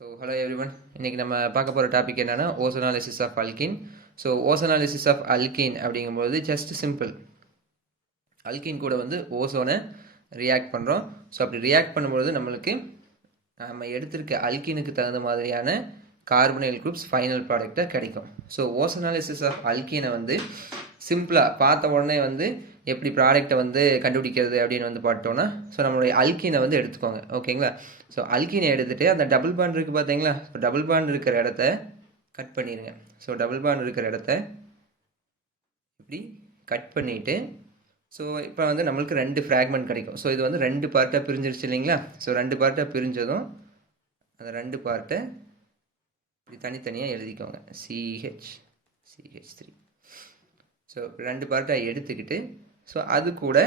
So hello everyone, இன்றைக்கி நம்ம பார்க்க போகிற டாபிக் என்னென்னா ozonolysis of alkyne. So ozonolysis of alkyne அப்படிங்கும்போது ஜஸ்ட் சிம்பிள், அல்கின் கூட வந்து ஓசோனை ரியாக்ட் பண்ணுறோம். ஸோ அப்படி ரியாக்ட் பண்ணும்பொழுது நம்மளுக்கு நம்ம எடுத்திருக்க அல்கினுக்கு தகுந்த மாதிரியான கார்பனைல் குரூப்ஸ் ஃபைனல் ப்ராடக்டாக கிடைக்கும். ஸோ ஓசோனாலிசிஸ் ஆஃப் அல்கினை வந்து சிம்பிளாக பார்த்த உடனே வந்து எப்படி ப்ராடக்டை வந்து கண்டுபிடிக்கிறது அப்படின்னு வந்து பார்த்தோன்னா, ஸோ நம்மளுடைய அல்கினை வந்து எடுத்துக்கோங்க, ஓகேங்களா? ஸோ அல்கினை எடுத்துகிட்டு அந்த டபுள் பாண்ட் இருக்குது பார்த்தீங்களா, ஸோ டபுள் பாண்ட் இருக்கிற இடத்த கட் பண்ணிடுங்க. ஸோ டபுள் பாண்ட் இருக்கிற இடத்த இப்படி கட் பண்ணிவிட்டு, ஸோ இப்போ வந்து நம்மளுக்கு 2 ஃப்ராக்மெண்ட் கிடைக்கும். ஸோ இது வந்து 2 பார்ட்டாக பிரிஞ்சிருச்சு இல்லைங்களா? ஸோ 2 பார்ட்டாக பிரிஞ்சதும் அந்த 2 பார்ட்டை இப்படி தனித்தனியாக எழுதிக்கோங்க. CH3. ஸோ 2 பார்ட்டாக எடுத்துக்கிட்டு, ஸோ அது கூட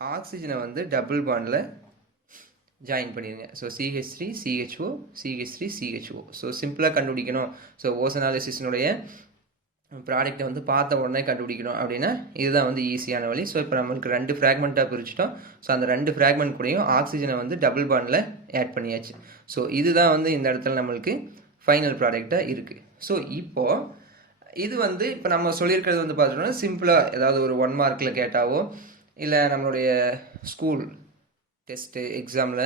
ஆக்சிஜனை வந்து டபுள் பாண்டில் ஜாயின் பண்ணிடுங்க. So CH3 CHO CH3 CHO. So சிம்பிளாக கண்டுபிடிக்கணும். ஸோ ஓசோனாலிசிஸினுடைய ப்ராடக்டை வந்து பார்த்த உடனே கண்டுபிடிக்கணும் அப்படின்னா இதுதான் வந்து ஈஸியான வழி. ஸோ இப்போ நம்மளுக்கு 2 ஃப்ராக்மெண்ட்டாக பிரிச்சிட்டோம். ஸோ அந்த 2 ஃப்ராக்மெண்ட் கூடயும் ஆக்சிஜனை வந்து டபுள் பாண்டில் ஆட் பண்ணியாச்சு. ஸோ இதுதான் வந்து இந்த இடத்துல நம்மளுக்கு ஃபைனல் ப்ராடக்டாக இருக்குது. ஸோ இப்போது இது வந்து இப்போ நம்ம சொல்லியிருக்கிறது வந்து பார்த்தோம்னா சிம்பிளாக ஏதாவது ஒரு 1 மார்க்கில் கேட்டாவோ இல்லை நம்மளுடைய ஸ்கூல் டெஸ்ட்டு எக்ஸாமில்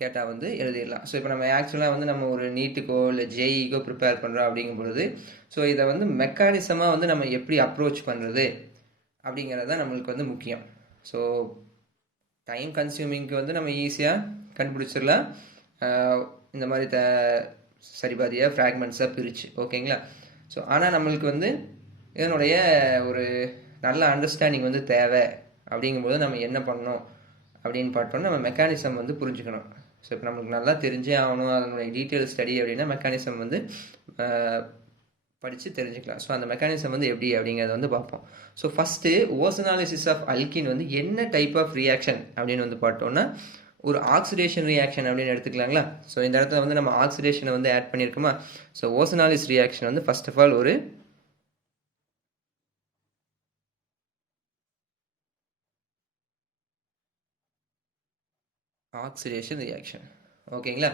கேட்டால் வந்து எழுதிடலாம். ஸோ இப்போ நம்ம ஆக்சுவலாக வந்து நம்ம ஒரு நீட்டுக்கோ இல்லை ஜேஇக்கோ ப்ரிப்பேர் பண்ணுறோம் அப்படிங்கும் பொழுது, ஸோ இதை வந்து மெக்கானிசமாக வந்து நம்ம எப்படி அப்ரோச் பண்ணுறது அப்படிங்கிறது தான் நம்மளுக்கு வந்து முக்கியம். ஸோ டைம் கன்சியூமிங்க்கு வந்து நம்ம ஈஸியாக கண்டுபிடிச்சிடலாம் இந்த மாதிரி சரிபாதியாக ஃப்ராக்மெண்ட்ஸாக பிரித்து, ஓகேங்களா? ஸோ ஆனால் நம்மளுக்கு வந்து இதனுடைய ஒரு நல்ல அண்டர்ஸ்டாண்டிங் வந்து தேவை. அப்படிங்கும்போது நம்ம என்ன பண்ணணும் அப்படின்னு பார்த்தோன்னா, நம்ம மெக்கானிசம் வந்து புரிஞ்சுக்கணும். ஸோ இப்போ நம்மளுக்கு நல்லா தெரிஞ்சே ஆகணும் அதனுடைய டீட்டெயில் ஸ்டடி அப்படின்னா மெக்கானிசம் வந்து படித்து தெரிஞ்சுக்கலாம். ஸோ அந்த மெக்கானிசம் வந்து எப்படி அப்படிங்கிறத வந்து பார்ப்போம். So first ozonolysis of alkyne வந்து என்ன டைப் ஆஃப் ரியாக்ஷன் அப்படின்னு வந்து பார்த்தோன்னா, ஒரு ஆக்சிடேஷன் ரியாக்ஷன் அப்படின்னு எடுத்துக்கலாங்களா? ஸோ இந்த இடத்துல வந்து நம்ம ஆக்சிடேஷனை வந்து ஆட் பண்ணியிருக்கோமா? ஸோ ஓசோனாலிஸ் ரியாக்ஷன் வந்து ஃபர்ஸ்ட் ஆஃப் ஆல் ஒரு ஆக்சிடேஷன் ரியாக்ஷன், ஓகேங்களா?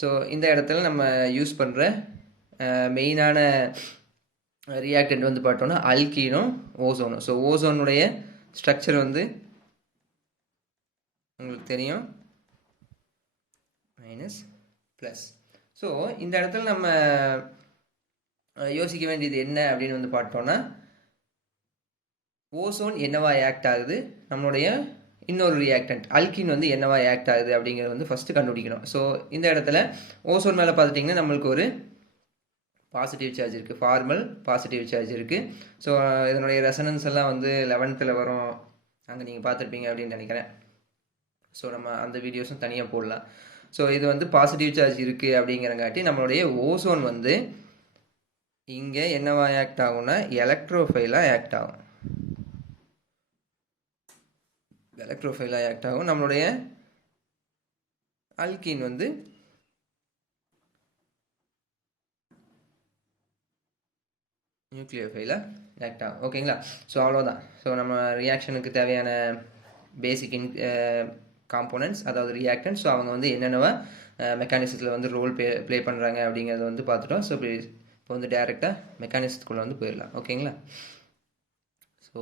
ஸோ இந்த இடத்துல நம்ம யூஸ் பண்ணுற மெயினான ரியாக்டன்ட் வந்து பார்த்தோன்னா அல்கீனும் ஓசோனும். ஸோ ஓசோனுடைய ஸ்ட்ரக்சர் வந்து உங்களுக்கு தெரியும், -+. ஸோ இந்த இடத்துல நம்ம யோசிக்க வேண்டியது என்ன அப்படின்னு வந்து பார்த்தோன்னா, ஓசோன் என்னவா ஆக்ட் ஆகுது, நம்மளுடைய இன்னொரு ரியாக்டன்ட் அல்கின் வந்து என்னவா ஆக்ட் ஆகுது அப்படிங்கிறது வந்து ஃபஸ்ட்டு கண்டுபிடிக்கணும். ஸோ இந்த இடத்துல ஓசோன் மேலே பார்த்துட்டிங்கன்னா நம்மளுக்கு ஒரு பாசிட்டிவ் சார்ஜ் இருக்குது, ஃபார்மல் பாசிட்டிவ் சார்ஜ் இருக்குது. ஸோ இதனுடைய ரெசனன்ஸ் எல்லாம் வந்து 11th வரும், அங்கே நீங்கள் பார்த்துருப்பீங்க அப்படின்னு நினைக்கிறேன். ஸோ நம்ம அந்த வீடியோஸும் தனியாக போடலாம். ஸோ இது வந்து பாசிட்டிவ் சார்ஜ் இருக்குது அப்படிங்கிறங்காட்டி நம்மளுடைய ஓசோன் வந்து இங்கே என்னவா ஆக்ட் ஆகும்னா எலக்ட்ரோஃபைலாக ஆக்ட் ஆகும். எலக்ட்ரோஃபைலாக ஆக்ட் ஆகும். நம்மளுடைய அல்கின் வந்து நியூக்ளியோஃபைலாக ஆக்ட் ஆகும், ஓகேங்களா? ஸோ அவ்வளோதான். ஸோ நம்ம ரியாக்ஷனுக்கு தேவையான பேசிக் காம்போனன்ட்ஸ், அதாவது ரியாக்டன்ஸ், ஸோ அவங்க வந்து என்னென்னவா மெக்கானிசத்தில் வந்து ரோல் ப்ளே பண்ணுறாங்க அப்படிங்கிறத வந்து பார்த்துட்டோம். ஸோ இப்போ வந்து டைரெக்டாக மெக்கானிசத்துக்குள்ளே வந்து போயிடலாம், ஓகேங்களா? ஸோ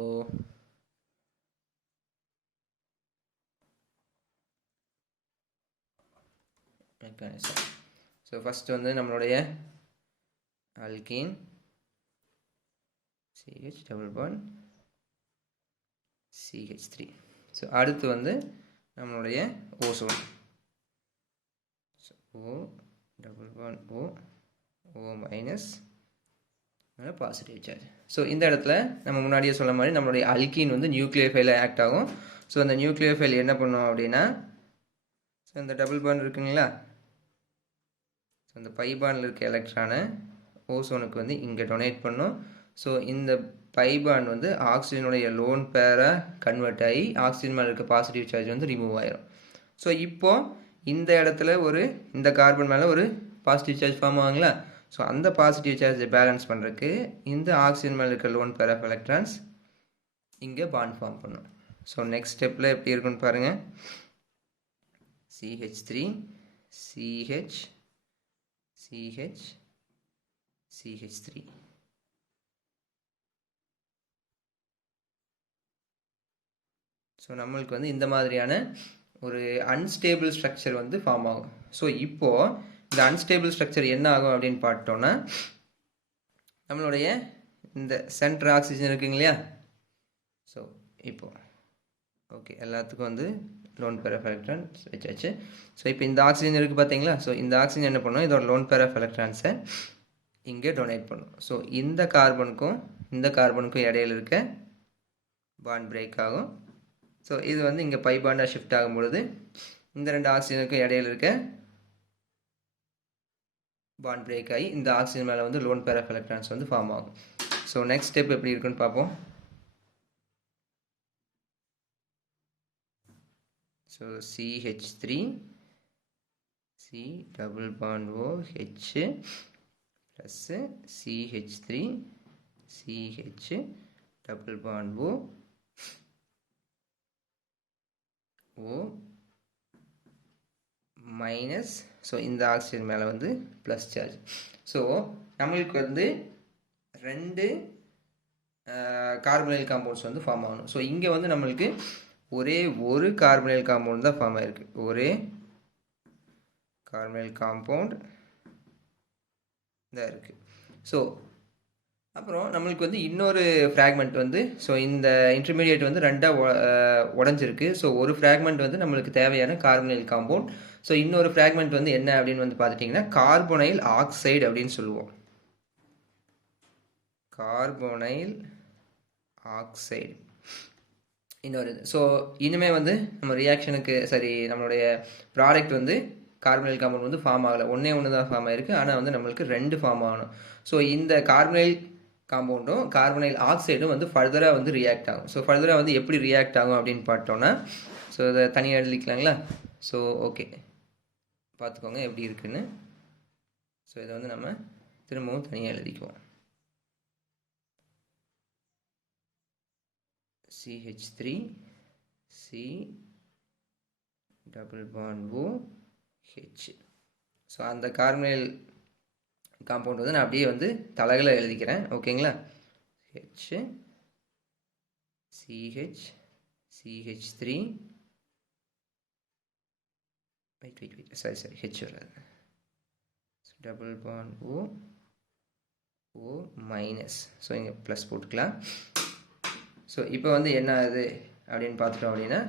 மெக்கானிசம், ஸோ ஃபஸ்ட்டு வந்து நம்மளுடைய alkene CH double bond CH3. So அடுத்து வந்து நம்மளுடைய ozone, O double bond O minus positive charge. So இந்த இடத்துல நம்ம முன்னாடியே சொன்ன மாதிரி நம்மளுடைய அல்கீன் வந்து நியூக்ளியோஃபைல ஆக்ட் ஆகும். ஸோ அந்த நியூக்ளியோஃபைல் என்ன பண்ணும் அப்படின்னா, ஸோ இந்த டபுள் பாண்ட் இருக்குங்களா, ஸோ இந்த பை பாண்டில் இருக்க எலக்ட்ரானை ஓசோனுக்கு வந்து இங்கே டொனேட் பண்ணும். ஸோ இந்த பை பாண்ட் வந்து ஆக்சிஜனுடைய லோன் பேராக கன்வெர்ட் ஆகி ஆக்சிஜன் மேலே இருக்க பாசிட்டிவ் சார்ஜ் வந்து ரிமூவ் ஆயிரும். ஸோ இப்போது இந்த இடத்துல இந்த கார்பன் மேலே ஒரு பாசிட்டிவ் சார்ஜ் ஃபார்ம் ஆகுங்களா? ஸோ அந்த பாசிட்டிவ் சார்ஜை பேலன்ஸ் பண்ணுறதுக்கு இந்த ஆக்சிஜன் மேலே இருக்க லோன் பேர் ஆஃப் எலக்ட்ரான்ஸ் இங்கே பாண்ட் ஃபார்ம் பண்ணும். ஸோ நெக்ஸ்ட் ஸ்டெப்பில் எப்படி இருக்குன்னு பாருங்கள். CH3 CH CH CH3. So நம்மளுக்கு வந்து இந்த மாதிரியான ஒரு அன்ஸ்டேபிள் ஸ்ட்ரக்சர் வந்து ஃபார்ம் ஆகும். ஸோ இப்போது இந்த அன்ஸ்டேபிள் ஸ்ட்ரக்சர் என்ன ஆகும் அப்படின்னு பார்த்தோன்னா, நம்மளுடைய இந்த சென்டர் ஆக்சிஜன் இருக்குங்க இல்லையா? ஸோ இப்போது ஓகே, எல்லாத்துக்கும் வந்து லோன் பேர் ஆஃப் எலக்ட்ரான்ஸ் வச்சாச்சு. ஸோ இப்போ இந்த ஆக்சிஜன் இருக்குது பார்த்தீங்களா? ஸோ இந்த ஆக்சிஜன் என்ன பண்ணும், இதோட லோன் பேர் ஆஃப் எலக்ட்ரான்ஸை இங்கே டொனேட் பண்ணும். ஸோ இந்த கார்பனுக்கும் இந்த கார்பனுக்கும் இடையில இருக்க பாண்ட் பிரேக் ஆகும். ஸோ இது வந்து இங்கே பை பாண்டாக ஷிஃப்ட் ஆகும்பொழுது இந்த ரெண்டு ஆக்சிஜனுக்கும் இடையில இருக்க பாண்ட் பிரேக் ஆகி இந்த ஆக்சிஜன் மேலே வந்து லோன் பேர் ஆஃப் எலக்ட்ரான்ஸ் வந்து ஃபார்ம் ஆகும். ஸோ நெக்ஸ்ட் ஸ்டெப் எப்படி இருக்குன்னு பார்ப்போம். So CH3 C double bond O H plus CH3 CH double bond O O minus. So இந்த ஆக்சிஜன் மேலே வந்து ப்ளஸ் சார்ஜ். ஸோ நம்மளுக்கு வந்து ரெண்டு கார்பனைல் காம்பவுண்ட்ஸ் வந்து ஃபார்ம் ஆகணும். ஸோ இங்கே வந்து நம்மளுக்கு ஒரே ஒரு கார்பனைல் காம்பவுண்ட் தான் ஃபார்ம் ஆகிருக்கு. ஒரே கார்பனைல் காம்பவுண்ட் தான் இருக்குது. ஸோ அப்புறம் நம்மளுக்கு வந்து இன்னொரு ஃப்ராக்மெண்ட் வந்து, ஸோ இந்த இன்டர்மீடியேட் வந்து ரெண்டாக உடஞ்சிருக்கு. ஸோ ஒரு ஃப்ராக்மெண்ட் வந்து நம்மளுக்கு தேவையான கார்பனைல் காம்பவுண்ட். ஸோ இன்னொரு ஃப்ராக்மெண்ட் வந்து என்ன அப்படின்னு வந்து பார்த்துட்டிங்கன்னா கார்பனைல் ஆக்சைடு அப்படின்னு சொல்லுவோம். கார்பனைல் ஆக்சைடு இன்னொரு இது. ஸோ இனிமேல் வந்து நம்ம ரியாக்ஷனுக்கு நம்மளுடைய ப்ராடக்ட் வந்து கார்பனைல் காம்பவுண்ட் வந்து ஃபார்ம் ஆகலை, ஒன்று தான் ஃபார்ம் ஆகிருக்கு. ஆனால் வந்து நம்மளுக்கு ரெண்டு ஃபார்ம் ஆகணும். ஸோ இந்த கார்பனைல் காம்பவுண்டும் கார்பனைல் ஆக்சைடும் வந்து ஃபர்தராக வந்து ரியாக்ட் ஆகும். ஸோ ஃபர்தராக வந்து எப்படி ரியாக்ட் ஆகும் அப்படின்னு பார்த்தோன்னா, ஸோ இதை தனியாக எழுதிக்கலாங்களா? ஸோ ஓகே, பார்த்துக்கோங்க எப்படி இருக்குன்னு. ஸோ இதை வந்து நம்ம திரும்பவும் தனியாக எழுதிக்குவோம். CH3 C double bond O H. So அந்த கார்பனைல் காம்பவுண்ட் வந்து நான் அப்படியே வந்து தலைகளை எழுதிக்கிறேன். ஓகேங்களா? H CH CH3 வெயிட் சரி H வராது. Double bond O minus. So இங்கே ப்ளஸ் போட்டுக்கலாம். ஸோ இப்போ வந்து என்ன ஆகுது அப்படின்னு பார்த்துட்டோம் அப்படின்னா,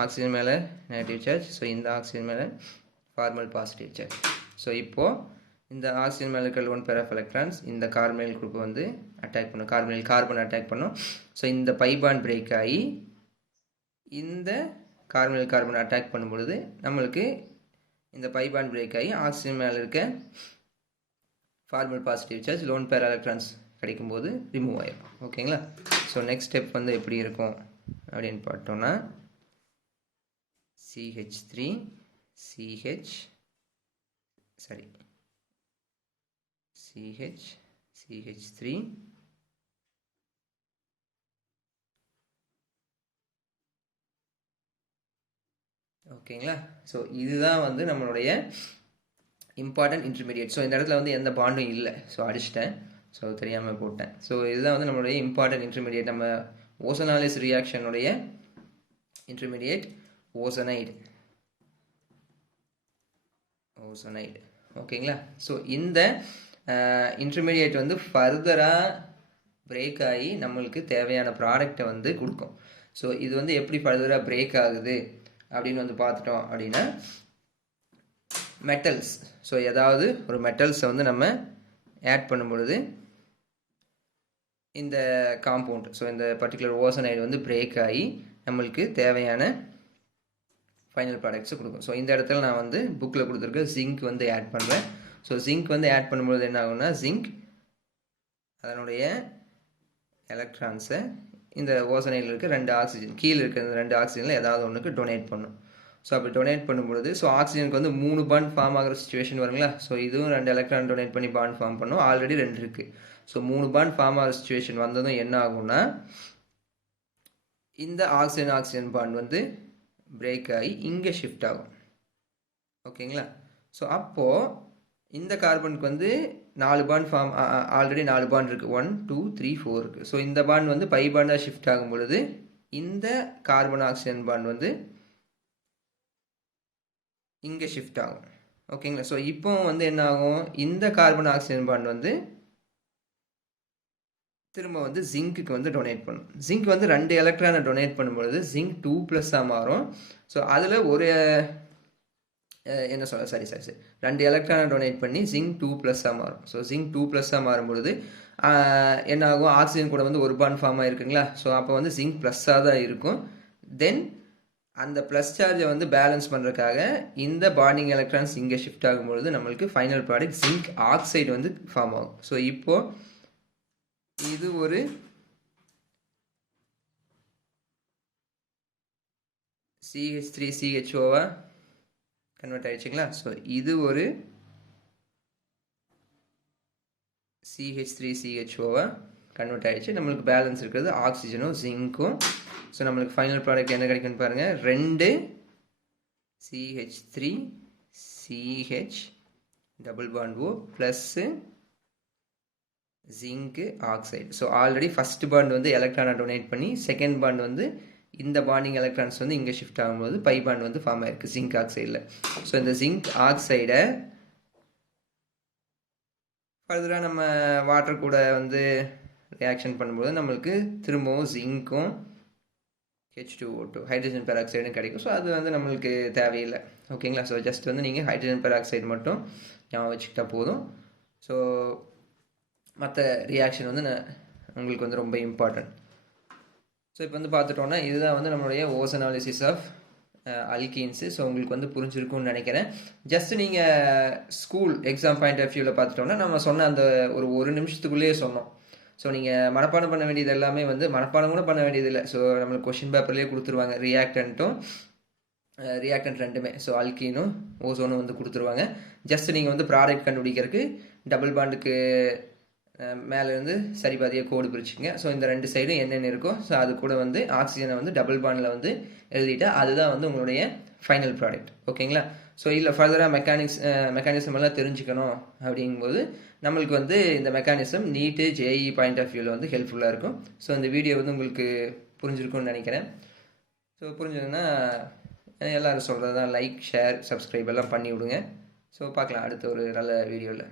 ஆக்சிஜன் மேலே நெகட்டிவ் சார்ஜ், ஸோ இந்த ஆக்சிஜன் மேலே ஃபார்மல் பாசிட்டிவ் சார்ஜ். ஸோ இப்போது இந்த ஆக்சிஜன் மேலே இருக்க லோன் பேர் ஆஃப் எலக்ட்ரான்ஸ் இந்த கார்பனைல் குரூப்பை வந்து அட்டாக் பண்ணும், கார்பன் அட்டாக் பண்ணும். ஸோ இந்த பை பாண்ட் பிரேக் ஆகி இந்த கார்பன் அட்டாக் பண்ணும் பொழுது நம்மளுக்கு இந்த பை பாண்ட் பிரேக் ஆகி ஆக்சிஜன் மேலே இருக்க formal positive charge lone pair electrons கிடைக்கும்போது ரிமூவ் ஆகிடும். ஓகேங்களா? ஸோ நெக்ஸ்ட் ஸ்டெப் வந்து எப்படி இருக்கும் அப்படின்னு பார்த்தோன்னா, CH3 CH3 ஓகேங்களா? ஸோ இதுதான் வந்து நம்மளுடைய இம்பார்ட்டன்ட் இன்டர்மீடியேட். ஸோ இந்த இடத்துல வந்து எந்த பாண்டும் இல்லை, ஸோ அடிச்சிட்டேன், ஸோ தெரியாமல் போட்டேன். ஸோ இதுதான் வந்து நம்மளுடைய இம்பார்ட்டன்ட் இன்டர்மீடியேட். நம்ம ஓசனாலிஸ் ரியாக்ஷனுடைய இன்டர்மீடியேட் ஓசனைடு. ஓகேங்களா? ஸோ இந்த இன்டர்மீடியேட் வந்து ஃபர்தராக பிரேக் ஆகி நம்மளுக்கு தேவையான ப்ராடக்டை வந்து கொடுக்கும். ஸோ இது வந்து எப்படி ஃபர்தராக பிரேக் ஆகுது அப்படின்னு வந்து பார்த்துட்டோம் அப்படின்னா, மெட்டல்ஸ், ஸோ ஏதாவது ஒரு மெட்டல்ஸை வந்து நம்ம ஆட் பண்ணும் பொழுது இந்த காம்பவுண்ட், ஸோ இந்த பர்டிகுலர் ஓசனைடு வந்து பிரேக் ஆகி நம்மளுக்கு தேவையான ஃபைனல் ப்ராடக்ட்ஸை கொடுக்கும். ஸோ இந்த இடத்துல நான் வந்து புக்கில் கொடுத்துருக்க ஜிங்க் வந்து ஆட் பண்ணுறேன். ஸோ ஜிங்க் வந்து ஆட் பண்ணும்போது என்ன ஆகும்னா, ஜிங்க் அதனுடைய எலக்ட்ரான்ஸை இந்த ஓசனையில் இருக்க ரெண்டு ஆக்சிஜன், கீழே இருக்கிற இந்த ரெண்டு ஆக்சிஜனில் ஏதாவது ஒன்றுக்கு டொனேட் பண்ணும். ஸோ அப்படி டொனேட் பண்ணும்பொழுது, ஸோ ஆக்சிஜனுக்கு வந்து 3 பாண்ட் ஃபார்ம் ஆகிற சுச்சுவேஷன் வருங்களா? ஸோ இதுவும் 2 எலக்ட்ரான் டொனேட் பண்ணி பாண்ட் ஃபார்ம் பண்ணும். ஆல்ரெடி 2 இருக்குது. ஸோ 3 பாண்ட் ஃபார்ம் ஆகிற சுச்சுவேஷன் வந்ததும் என்ன ஆகும்னா, இந்த ஆக்சிஜன் பாண்ட் வந்து பிரேக் ஆகி இங்கே ஷிஃப்ட் ஆகும். ஓகேங்களா? ஸோ அப்போது இந்த கார்பனுக்கு வந்து 4 பாண்ட் ஃபார்ம் ஆல்ரெடி 4 பாண்ட் இருக்குது, 1 2 3 4 இருக்குது. ஸோ இந்த பாண்ட் வந்து பை பாண்டாக ஷிஃப்ட் ஆகும் பொழுது இந்த கார்பன் ஆக்சிஜன் பாண்ட் வந்து இங்கே ஷிஃப்ட் ஆகும். ஓகேங்களா? ஸோ இப்போ வந்து என்ன ஆகும், இந்த கார்பன் ஆக்சிஜன் பாண்ட் வந்து திரும்ப வந்து ஜிங்க்குக்கு வந்து டொனேட் பண்ணும். ஜிங்க் வந்து 2 எலக்ட்ரானை டொனேட் பண்ணும்பொழுது ஜிங்க் 2+ மாறும். ஸோ அதில் ஒரு என்ன சொல்ல சரி 2 எலக்ட்ரானை டொனேட் பண்ணி ஜிங்க் 2+ மாறும். ஸோ ஜிங்க் 2+ மாறும்பொழுது என்ன ஆகும், ஆக்சிஜன் கூட வந்து ஒரு பாண்ட் ஃபார்ம் ஆகிருக்குங்களா. ஸோ அப்போ வந்து ஜிங்க் ப்ளஸ்ஸாக தான் இருக்கும். தென் அந்த ப்ளஸ் சார்ஜை வந்து பேலன்ஸ் பண்ணுறதுக்காக இந்த பாண்டிங் எலக்ட்ரான்ஸ் இங்கே ஷிஃப்ட் ஆகும்பொழுது நம்மளுக்கு ஃபைனல் ப்ராடக்ட் ஜிங்க் ஆக்சைடு வந்து ஃபார்ம் ஆகும். ஸோ இப்போது இது ஒரு CH3CHOவா கன்வெர்ட் ஆயிடுச்சுங்களா. ஸோ இது ஒரு CH3CHOவா கன்வெர்ட் ஆயிடுச்சு. நம்மளுக்கு பேலன்ஸ் இருக்கிறது ஆக்சிஜனும் ஜிங்க்கும். ஸோ நம்மளுக்கு ஃபைனல் ப்ராடக்ட் என்ன கிடைக்குன்னு பாருங்கள், 2 CH3CH double bond O plus zinc oxide. So already first bond வந்து எலக்ட்ரானை டொனேட் பண்ணி செகண்ட் பாண்ட் வந்து இந்த பாண்டிங் எலக்ட்ரான்ஸ் வந்து இங்கே ஷிஃப்ட் ஆகும்போது பை பாண்ட் வந்து ஃபார்ம் ஆயிருக்கு ஜிங்க் ஆக்சைடில். ஸோ இந்த ஜிங்க் ஆக்சைடை ஃபர்தராக நம்ம வாட்டர் கூட வந்து ரியாக்ஷன் பண்ணும்போது நம்மளுக்கு திரும்பவும் ஜிங்க்கும் H2O2 ஹைட்ரஜன் பெராக்சைடும் கிடைக்கும். ஸோ அது வந்து நம்மளுக்கு தேவையில்லை. ஓகேங்களா? ஸோ ஜஸ்ட் வந்து நீங்கள் ஹைட்ரஜன் பெராக்சைடு மட்டும் ஞாபகம் வச்சுக்கிட்டா போதும். ஸோ மற்ற ரியாக்ஷன் வந்து உங்களுக்கு வந்து ரொம்ப இம்பார்ட்டன்ட். ஸோ இப்போ வந்து பார்த்துட்டோன்னா இதுதான் வந்து நம்மளுடைய ஓசனாலிசிஸ் ஆஃப் அல்கீன்ஸு. ஸோ உங்களுக்கு வந்து புரிஞ்சிருக்கும்னு நினைக்கிறேன். ஜஸ்ட் நீங்கள் ஸ்கூல் எக்ஸாம் பாயிண்ட் ஆஃப் வியூவில் பார்த்துட்டோன்னா நம்ம சொன்ன அந்த ஒரு நிமிஷத்துக்குள்ளேயே சொன்னோம். ஸோ நீங்கள் மனப்பாடம் பண்ண வேண்டியது எல்லாமே வந்து மனப்பாடம் கூட பண்ண வேண்டியதில்லை. ஸோ நம்மளுக்கு கொஷின் பேப்பர்லேயே கொடுத்துருவாங்க, ரியாக்டன்ட் ரெண்டுமே. ஸோ அல்கீனும் ஓசோனும் வந்து கொடுத்துருவாங்க. ஜஸ்ட் நீங்கள் வந்து ப்ராடக்ட் கண்டுபிடிக்கிறதுக்கு டபுள் பாண்டுக்கு மேலேருந்து சரி பாதியாக கோடு பிரிச்சுங்க. ஸோ இந்த 2 சைடும் என்னென்ன இருக்கோ ஸோ அது கூட வந்து ஆக்சிஜனை வந்து டபுள் பாண்டில் வந்து எழுதிட்டா அதுதான் வந்து உங்களுடைய ஃபைனல் ப்ராடக்ட். ஓகேங்களா? ஸோ இல்லை ஃபர்தராக மெக்கானிசம் எல்லாம் தெரிஞ்சுக்கணும் அப்படிங்கும்போது நம்மளுக்கு வந்து இந்த mechanism NEET JEE point of வியூவில் வந்து ஹெல்ப்ஃபுல்லாக இருக்கும். ஸோ இந்த வீடியோ வந்து உங்களுக்கு புரிஞ்சிருக்கும்னு நினைக்கிறேன். ஸோ புரிஞ்சதுன்னா எல்லோரும் சொல்கிறது தான் லைக், ஷேர், சப்ஸ்கிரைப் எல்லாம் பண்ணி விடுங்க. ஸோ பார்க்கலாம் அடுத்த ஒரு நல்ல வீடியோவில்.